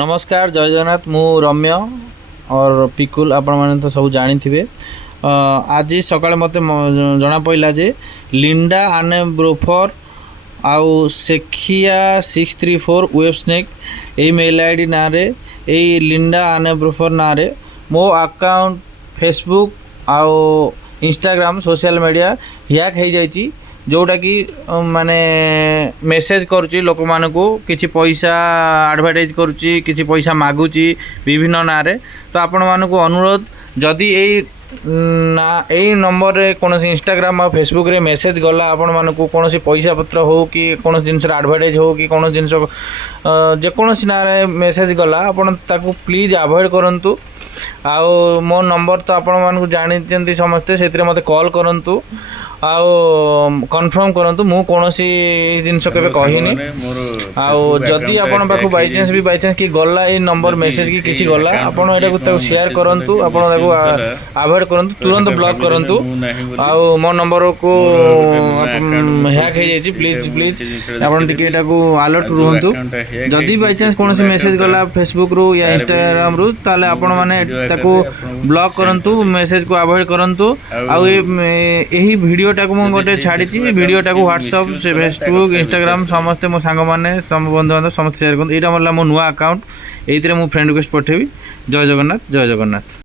नमस्कार जय जगन्नाथ मु रम्य और पिकुल आपण मैंने तो सब जानी थे। आज सकाଳେ मत जना पड़ा जे लिंडा आने ब्रोफर आउ सेखिया 634 वेब स्नेक यही मेल आईडी ना रे यही लिंडा आने ब्रोफर ना रे मो अकाउंट फेसबुक आउ इंस्टाग्राम सोशल मीडिया हैक हो जाइए जोटा कि माने मेसेज करुच्ची लोक मानू किसी पैसा आडभटाइज करुच्ची किसी पैसा मागुची विभिन्न ना रे तो आपण मानक अनुरोध जदि ना यही नंबर रे कौन इंस्टाग्राम और फेसबुक रे मेसेज गला आपण मानक कौन पैसा पत्र हो कि कौन जिनस आडभटाइज हो कि कौन जिनस जेकोसी ना रे मेसेज गला आपण ताकू प्लीज अवॉइड करंतु। आउ मो नंबर तो आपण मानक जानी समस्ते से मते कॉल करंतु आउ कन्फर्म करंतु मु कोनोसी जिनस केबे कहिनी आउ जदि आपण पाखु बाय चांस कि गला ए नंबर मेसेज कि किछि गला आपण एटा को शेयर करंतु आपण ताको अवॉइड करंतु तुरंत ब्लॉक करंतु आउ मो नंबर को हैक हे जायछि प्लीज आपण टिके एटा को अलर्ट रहंतु जदि बाय चांस कोनोसी मेसेज गला फेसबुक रो या इंस्टाग्राम रो ताले आपण माने ताको ब्लॉक करंतु मेसेज को अवॉइड करंतु आउ एही वीडियो गोटे छाड़ी वीडियो व्हाट्सअप फेसबुक इंस्टाग्राम समस्ते मो सांग मैंने बंधु बांधव समस्त शेयर कर यहाँ मतलब मो नुआ अकाउंट ये फ्रेंड रिक्वेस्ट पठेबी। जय जगन्नाथ जय जगन्नाथ।